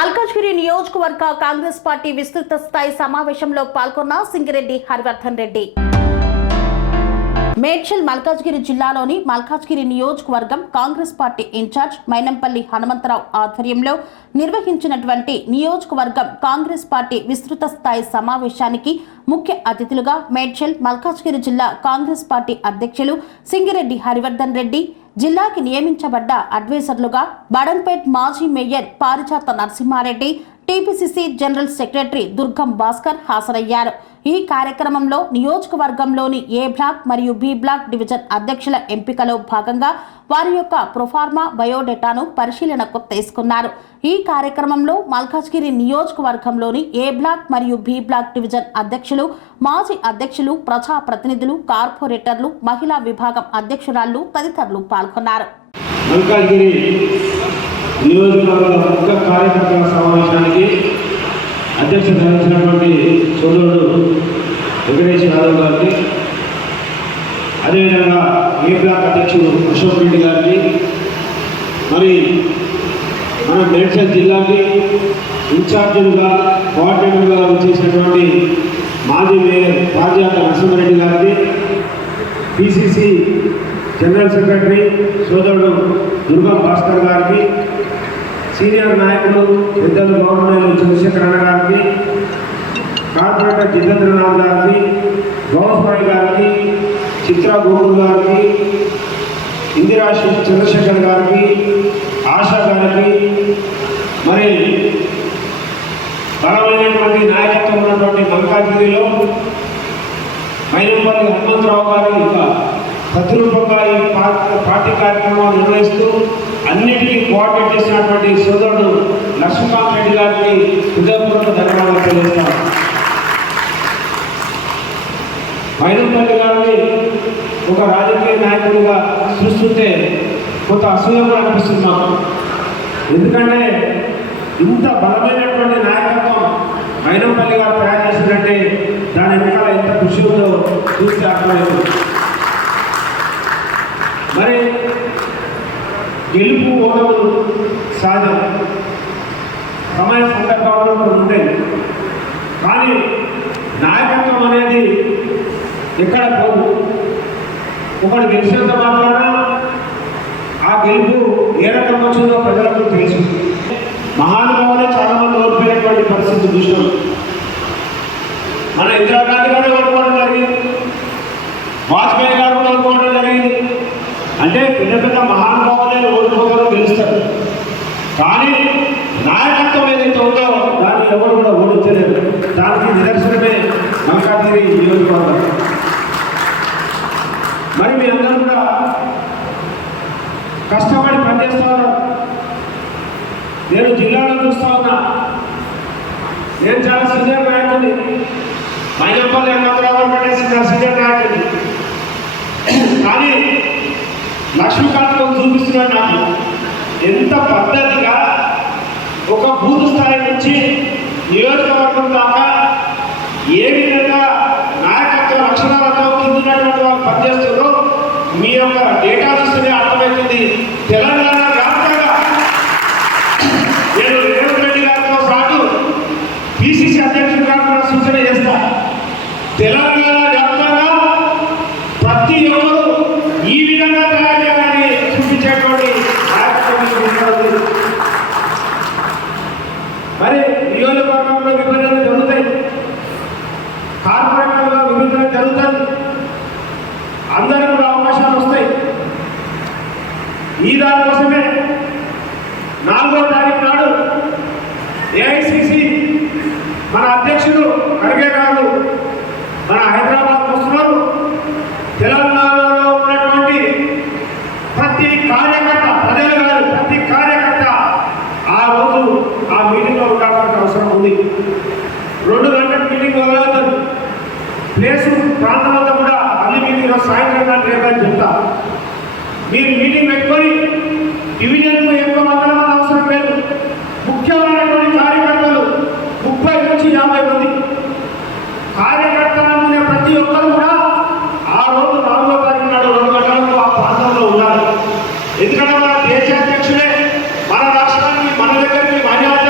మల్కాజ్గిరి నియోజకవర్గ కాంగ్రెస్ పార్టీ విస్తృత స్థాయి సమావేశంలో పాల్గొన్న సింగిరెడ్డి హరివర్ధన్ రెడ్డి. మేడ్చల్ మల్కాజ్గిరి జిల్లాలోని మల్కాజ్గిరి నియోజకవర్గం కాంగ్రెస్ పార్టీ ఇన్ఛార్జ్ మైనంపల్లి హనుమంతరావు ఆధ్వర్యంలో నిర్వహించినటువంటి నియోజకవర్గం కాంగ్రెస్ పార్టీ విస్తృత స్థాయి సమావేశానికి ముఖ్య అతిథులుగా మేడ్చల్ మల్కాజ్గిరి జిల్లా కాంగ్రెస్ పార్టీ అధ్యక్షులు సింగిరెడ్డి హరివర్ధన్ రెడ్డి, జిల్లాకి నియమించబడ్డ అడ్వైజర్లుగా బడన్పేట్ మాజీ మేయర్ పారిజాత నరసింహారెడ్డి, టీపీసీసీ జనరల్ సెక్రటరీ దుర్గం భాస్కర్ హాజరయ్యారు. ఈ కార్యక్రమంలో నియోజకవర్గంలోని ఏ బ్లాక్ మరియు బి బ్లాక్ డివిజన్ అధ్యక్షుల ఎంపికలో భాగంగా వారి యొక్క ప్రొఫార్మా బయోడేటాను పరిశీలనకు తీసుకున్నారు. ఈ కార్యక్రమంలో మల్కాజ్గిరి నియోజకవర్గంలోని ఏ బ్లాక్ మరియు బి బ్లాక్ డివిజన్ అధ్యక్షులు, మాజీ అధ్యక్షులు, ప్రజాప్రతినిధులు, కార్పొరేటర్లు, మహిళా విభాగం అధ్యక్షురాళ్లు తదితరులు పాల్గొన్నారు. మల్కాజ్గిరి నియోజకవర్గ ముఖ్య కార్యకర్తల సమావేశానికి అధ్యక్షత వహించినటువంటి సోదరుడు వెంకటేష్ యాదవ్ గారికి, అదేవిధంగా ఏ బ్లాక్ అధ్యక్షుడు అశోక్ రెడ్డి గారికి, మరి మన మేడ్చల్ జిల్లాకి ఇన్ఛార్జీలుగా కోఆర్డినేటర్గా చేసినటువంటి మాజీ మేయర్ పారిజాత నరసింహారెడ్డి గారికి, పిసిసి జనరల్ సెక్రటరీ సోదరుడు దుర్గం భాస్కర్ గారికి, సీనియర్ నాయకులు పెద్దలు గవర్నర్ చంద్రశేఖర్ అన్న గారికి, కార్పొరేటర్ జితేంద్రనాథ్ గారికి, గౌస్బాయి గారికి, చిత్రా గోకుల్ గారికి, ఇందిరా చంద్రశేఖర్ గారికి, ఆశా గారికి, మరి బలమైనటువంటి నాయకత్వం ఉన్నటువంటి మల్కాజ్గిరిలో మైనంపల్లి హనుమంతరావు గారు ఇంకా ప్రతిరూపంగా ఈ పార్టీ కార్యక్రమాలు నిర్వహిస్తూ అన్నిటికీ కోఆర్డినేట్ చేసినటువంటి సోదరుడు లక్ష్మీకాంత్ రెడ్డి గారికి హృదయపూర్వక ధన్యవాదాలు తెలియజేస్తాను. మైనంపల్లి గారిని ఒక రాజకీయ నాయకుడిగా చూస్తుంటే కొంత అసూయంగా అనిపిస్తుంది మాకు. ఎందుకంటే ఇంత బలమైనటువంటి నాయకత్వం మైనంపల్లి గారు తయారు చేసిందంటే దాని వెనకాల ఎంత కృషి ఉందో చూస్తే అర్థమైంది. మరి గెలుపు ఓటములు సహజం, సమయ సందర్భంలో ఉంటాయి. కానీ నాయకత్వం అనేది ఎక్కడ పోదు. ఒకటి గెలిచినంత మాత్రాన ఆ గెలుపు ఏ రకంగా వచ్చిందో ప్రజలకు తెలుసు. మహానుభావులే చాలామంది ఓడిపోయినటువంటి పరిస్థితి చూసినాం. మన ఇందిరాగాంధీ గారు ఓడిపోవడం జరిగింది, వాజ్పేయి గారు కూడా ఓడిపోవడం జరిగింది. అంటే పెద్ద పెద్ద మహానుభావులే ఓడిపోతారో గెలుస్తారు. కానీ నాయకత్వం ఏదైతే ఉందో దాన్ని ఎవరు కూడా ఓడించలేరు. దానికి నిదర్శనమే మల్కాజ్గిరి నియోజకవర్గం. మరి మీ అందరూ కూడా కష్టపడి పనిచేస్తూ ఉన్నారు. నేను జిల్లాలో చూస్తూ ఉన్నా. నేను చాలా సీనియర్ నాయకుడిని, మైనంపల్లి హనుమంతరావు పట్టేసిన సీనియర్ నాయకుడిని. కానీ లక్ష్మీకాంత్ చూపిస్తున్నాడు నాకు ఎంత పద్ధతిగా ఒక బూత్ స్థాయి నుంచి నియోజకవర్గం దాకా ఏ విధంగా నాయకత్వ లక్షణాలతో కిందున్నటువంటి వాళ్ళు పనిచేస్తారో మీ యొక్క డేటా చూస్తేనే అర్థమవుతుంది. తెలంగాణ వ్యాప్తంగా నేను రేవంత్ రెడ్డి గారితో పాటు పిసిసి అధ్యక్షుడు గారు కూడా సూచన చేస్తా. తెలంగాణ వ్యాప్తంగా ప్రతి ఒక్కరూ ఈ విధంగా తయారు చేయాలని చూపించేటువంటి నాయకత్వం. మరి నియోజకవర్గంలో విభజనలు జరుగుతాయి, కార్పొరేటర్లో విభజన జరుగుతుంది, అందరికీ కూడా అవకాశాలు వస్తాయి. ఈ దానికోసమే 4వ తారీఖు నాడు ఏఐసిసి మన అధ్యక్షుడు ఖర్గే గారు మన హైదరాబాద్ వస్తున్నారు. తెలంగాణలో ఉన్నటువంటి ప్రతి కార్యకర్త, ప్రజలు కాదు ప్రతి కార్యకర్త ఆ రోజు ఆ మీటింగ్లో ఉండాల్సిన అవసరం ఉంది. 2 గంటల మీటింగ్ మొదలవుతుంది. ప్లేసు ప్రాంతం అంతా కూడా అన్ని మీటింగ్లో సాయంత్రం రేపని చెప్తా. మీరు మీటింగ్ పెట్టుకొని డివిజన్కు ఎక్కువ మంది అవసరం లేదు. ముఖ్యమైనటువంటి కార్యకర్తలు 30 నుంచి 50 మంది కార్యకర్తలు ప్రతి ఒక్కరు కూడా ఆ రోజు 4వ తారీఖు నాడు 2 గంటలకు ఆ ప్రాంతంలో ఉండాలి. ఎందుకంటే మన దేశ అధ్యక్షుడే మన రాష్ట్రానికి మన దగ్గరికి మర్యాద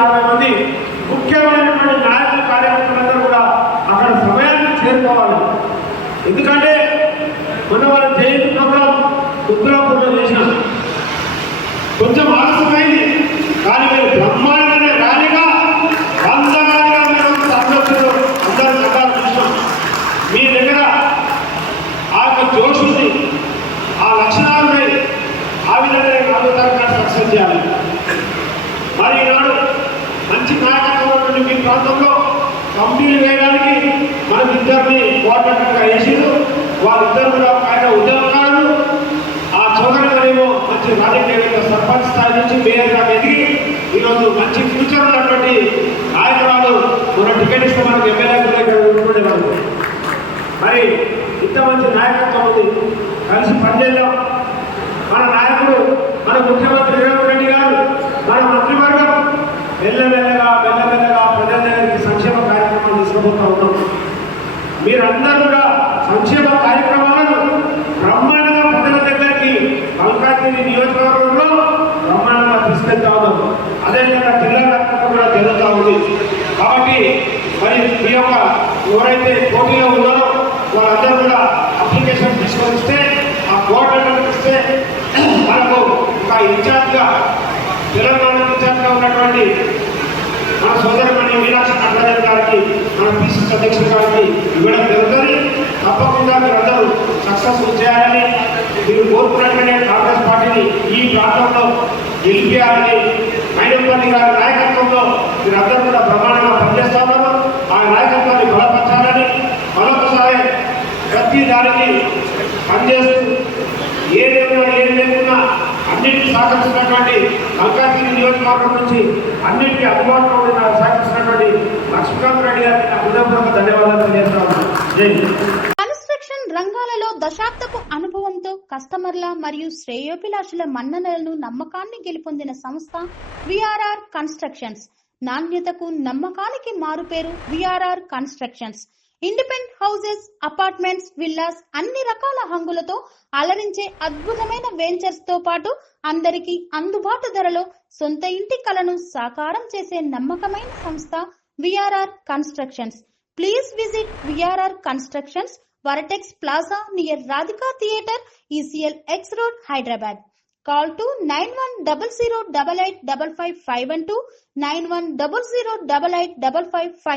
50 మంది ముఖ్యమైనటువంటి నాయకులు కార్యకర్తలందరూ కూడా అక్కడ సమయానికి చేరుకోవాలి. ఎందుకంటే మొన్న వాళ్ళ జయంతి ప్రోగ్రాం ఉత్తరాపూర్లో చేసినాం, కొంచెం ఆలస్యమైంది, కానీ మీరు బ్రహ్మాండమైన ర్యాలీగా వందలాదిగా మీరు సందర్శకులు అందరూ రకాలు చూసినాం. మీ దగ్గర ఆ యొక్క జోష్ ఉంది, ఆ లక్షణాలు ఉన్నాయి. ఆ విధంగా 4వ తారీఖు సక్సెస్ చేయాలి. మరి ఈనాడు మంచి నాయకత్వం ఉన్నటువంటి మీ ప్రాంతంలో కంపెనీలు వేయడానికి మనకి ఇద్దరిని కోఆర్డినేటర్గా వేసిండు. వాళ్ళిద్దరు కూడా ఆయన ఉద్యమకారులు. ఆ చౌదరి గారేమో మంచి రాజకీయ సర్పంచ్ స్థాయి నుంచి మేయర్గా ఎదిగి ఈరోజు మంచి ఫ్యూచర్ ఉన్నటువంటి నాయకురాలు. మన టికెట్ ఇస్తే మనకు ఎమ్మెల్యే మరి ఇంత మంచి నాయకత్వం ఉంది. కలిసి పనిచేద్దాం. మన నాయకుడు, మన ముఖ్యమంత్రి రేవంత్ రెడ్డి గారు, మన మంత్రివర్గం మెల్లమెల్లగా ప్రజల దగ్గరికి సంక్షేమ కార్యక్రమాలు తీసుకుపోతూ ఉన్నాం. మీరందరూ కూడా సంక్షేమ కార్యక్రమాలను బ్రహ్మాండంగా ప్రజల దగ్గరికి మల్కాజ్గిరి నియోజకవర్గంలో బ్రహ్మాండంగా తీసుకెళ్తా ఉన్నాం. అదేవిధంగా జిల్లా వ్యాప్తంగా కూడా జరుగుతూ ఉంది. కాబట్టి మరి మీ యొక్క ఎవరైతే పోటీలో ఉన్నారో వాళ్ళందరూ కూడా అప్లికేషన్ తీసుకొస్తే ఆ కోఆర్డినేటర్ ఇస్తే మనకు ఒక ఇన్ఛార్జ్గా తెలంగాణ ఇన్ఛార్జ్గా ఉన్నటువంటి మన సోదరుమణి మీనాక్షి నటరాజన్ గారికి, మన పిసిసి అధ్యక్షుడు గారికి ఇవ్వడం జరుగుతుంది. తప్పకుండా మీరందరూ సక్సెస్ఫుల్ చేయాలని, మీరు కోరుకున్నట్టుగానే కాంగ్రెస్ పార్టీని ఈ ప్రాంతంలో గెలిపించాలని, మైనంపల్లి గారి నాయకత్వంలో మీరందరూ కూడా ప్రమాణంగా పనిచేస్తా ఉన్నారు. ఆ నాయకత్వాన్ని బలపరచాలని, మరొకసారి ప్రతి దానికి పనిచేస్తూ ఏదేమైనా ఏం లేకున్నా అన్నింటినీ సహకరిస్తున్నటువంటి మల్కాజ్గిరి నియోజకవర్గం నుంచి అన్నింటికీ అందుబాటులో ఉండి సహకరిస్తున్నటువంటి లక్ష్మీకాంత్ రెడ్డి గారికి నా హృదయపూర్వక ధన్యవాదాలు తెలియజేస్తా ఉన్నాను. జై కన్స్ట్రక్షన్ రంగాలలో దశాబ్దపు అనుభవంతో కస్టమర్ల మరియు శ్రేయోభిలాషుల మన్ననలను నమ్మకాన్ని గెలుపొందిన సంస్థ విఆర్ఆర్ కన్స్ట్రక్షన్స్. నాణ్యతకు నమ్మకానికి మారుపేరు V R R constructions. Independent houses, apartments, villas అన్ని రకాల హంగులతో అలరించే అద్భుతమైన వెంచర్స్ తో పాటు అందరికీ అందుబాటు ధరలో సొంత ఇంటి కలను సాకారం చేసే నమ్మకమైన సంస్థ VRR constructions. Please visit VRR constructions, వరటెక్స్ plaza near Radhika theatre, ECL X Road, Hyderabad. Call to 910088555512, 9100885555.